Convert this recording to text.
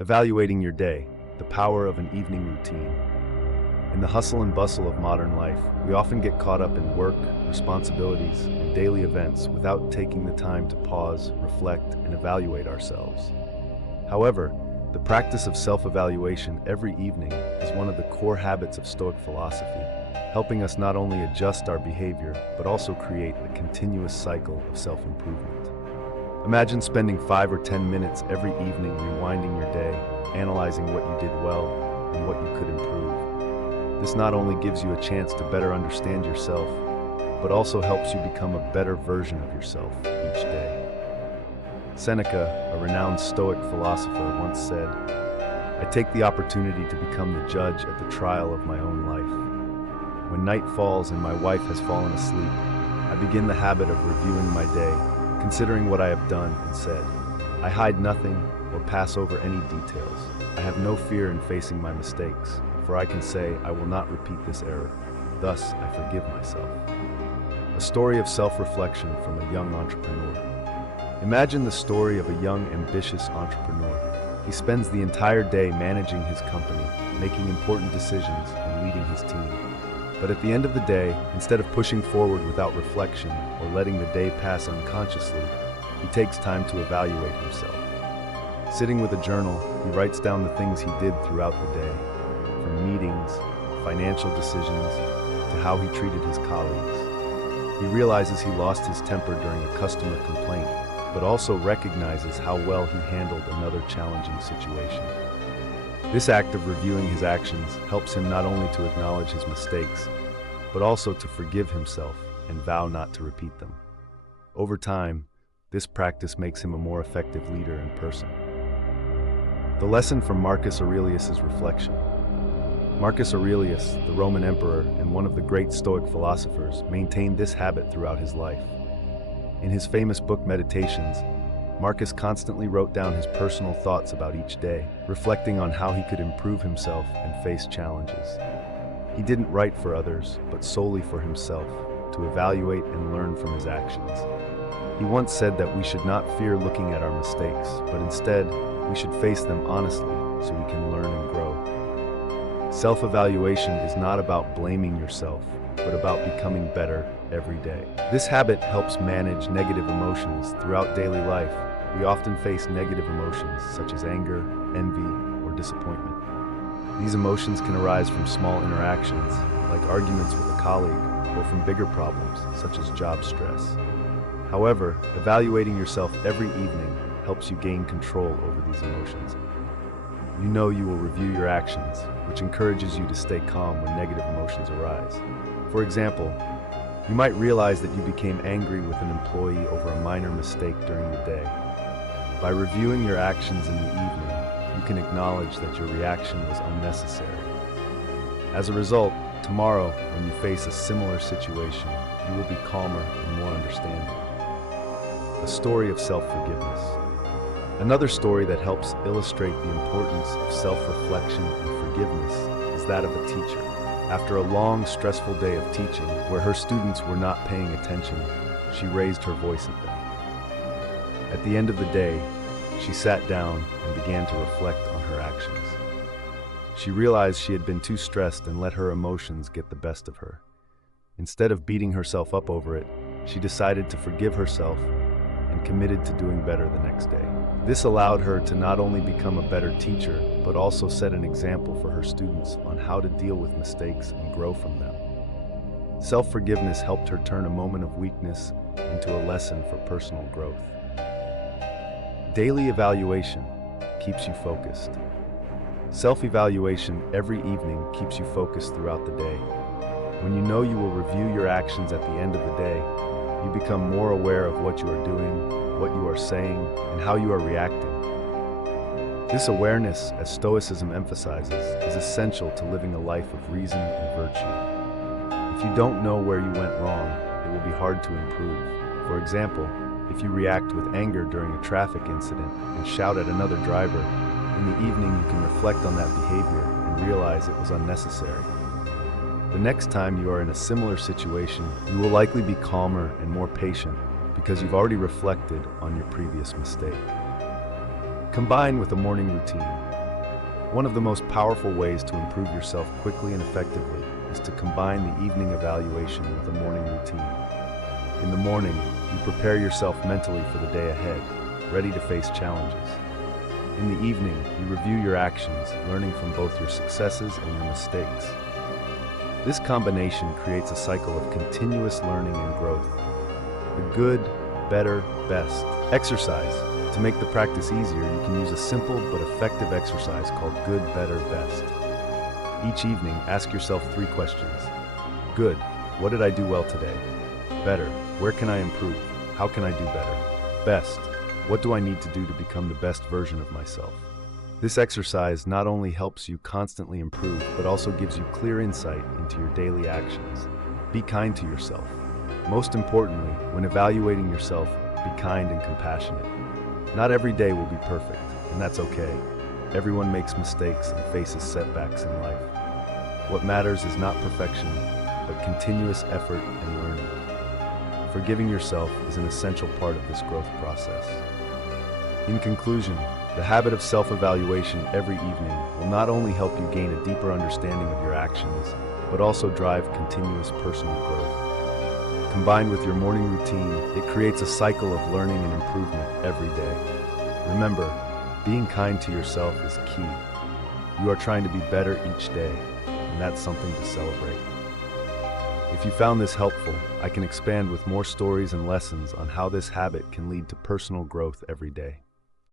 Evaluating your day, the power of an evening routine. In the hustle and bustle of modern life, we often get caught up in work, responsibilities, and daily events without taking the time to pause, reflect, and evaluate ourselves. However, the practice of self-evaluation every evening is one of the core habits of Stoic philosophy, helping us not only adjust our behavior, but also create a continuous cycle of self-improvement. Imagine spending 5 or 10 minutes every evening rewinding your day, analyzing what you did well and what you could improve. This not only gives you a chance to better understand yourself, but also helps you become a better version of yourself each day. Seneca, a renowned Stoic philosopher, once said, "I take the opportunity to become the judge at the trial of my own life. When night falls and my wife has fallen asleep, I begin the habit of reviewing my day, considering what I have done and said. I hide nothing or pass over any details. I have no fear in facing my mistakes, for I can say I will not repeat this error. Thus, I forgive myself." A story of self-reflection from a young entrepreneur. Imagine the story of a young, ambitious entrepreneur. He spends the entire day managing his company, making important decisions, and leading his team. But at the end of the day, instead of pushing forward without reflection or letting the day pass unconsciously, he takes time to evaluate himself. Sitting with a journal, he writes down the things he did throughout the day, from meetings, financial decisions, to how he treated his colleagues. He realizes he lost his temper during a customer complaint, but also recognizes how well he handled another challenging situation. This act of reviewing his actions helps him not only to acknowledge his mistakes, but also to forgive himself and vow not to repeat them. Over time, this practice makes him a more effective leader and person. The lesson from Marcus Aurelius's reflection. Marcus Aurelius, the Roman emperor and one of the great Stoic philosophers, maintained this habit throughout his life. In his famous book Meditations, Marcus constantly wrote down his personal thoughts about each day, reflecting on how he could improve himself and face challenges. He didn't write for others, but solely for himself, to evaluate and learn from his actions. He once said that we should not fear looking at our mistakes, but instead, we should face them honestly so we can learn and grow. Self-evaluation is not about blaming yourself, but about becoming better every day. This habit helps manage negative emotions throughout daily life. We often face negative emotions such as anger, envy, or disappointment. These emotions can arise from small interactions, like arguments with a colleague, or from bigger problems, such as job stress. However, evaluating yourself every evening helps you gain control over these emotions. You know you will review your actions, which encourages you to stay calm when negative emotions arise. For example, you might realize that you became angry with an employee over a minor mistake during the day. By reviewing your actions in the evening, you can acknowledge that your reaction was unnecessary. As a result, tomorrow, when you face a similar situation, you will be calmer and more understanding. A story of self-forgiveness. Another story that helps illustrate the importance of self-reflection and forgiveness is that of a teacher. After a long, stressful day of teaching, where her students were not paying attention, she raised her voice at them. At the end of the day, she sat down and began to reflect on her actions. She realized she had been too stressed and let her emotions get the best of her. Instead of beating herself up over it, she decided to forgive herself and committed to doing better the next day. This allowed her to not only become a better teacher, but also set an example for her students on how to deal with mistakes and grow from them. Self-forgiveness helped her turn a moment of weakness into a lesson for personal growth. Daily evaluation keeps you focused. Self-evaluation every evening keeps you focused throughout the day. When you know you will review your actions at the end of the day, you become more aware of what you are doing, what you are saying, and how you are reacting. This awareness, as Stoicism emphasizes, is essential to living a life of reason and virtue. If you don't know where you went wrong, it will be hard to improve. For example, if you react with anger during a traffic incident and shout at another driver, in the evening you can reflect on that behavior and realize it was unnecessary. The next time you are in a similar situation, you will likely be calmer and more patient because you've already reflected on your previous mistake. Combine with a morning routine. One of the most powerful ways to improve yourself quickly and effectively is to combine the evening evaluation with a morning routine. In the morning, you prepare yourself mentally for the day ahead, ready to face challenges. In the evening, you review your actions, learning from both your successes and your mistakes. This combination creates a cycle of continuous learning and growth. The good, better, best. Exercise. To make the practice easier, you can use a simple but effective exercise called good, better, best. Each evening, ask yourself 3 questions. Good. What did I do well today? Better. Where can I improve? How can I do better? Best. What do I need to do to become the best version of myself? This exercise not only helps you constantly improve, but also gives you clear insight into your daily actions. Be kind to yourself. Most importantly, when evaluating yourself, be kind and compassionate. Not every day will be perfect, and that's okay. Everyone makes mistakes and faces setbacks in life. What matters is not perfection, but continuous effort and learning. Forgiving yourself is an essential part of this growth process. In conclusion, the habit of self-evaluation every evening will not only help you gain a deeper understanding of your actions, but also drive continuous personal growth. Combined with your morning routine, it creates a cycle of learning and improvement every day. Remember, being kind to yourself is key. You are trying to be better each day, and that's something to celebrate. If you found this helpful, I can expand with more stories and lessons on how this habit can lead to personal growth every day.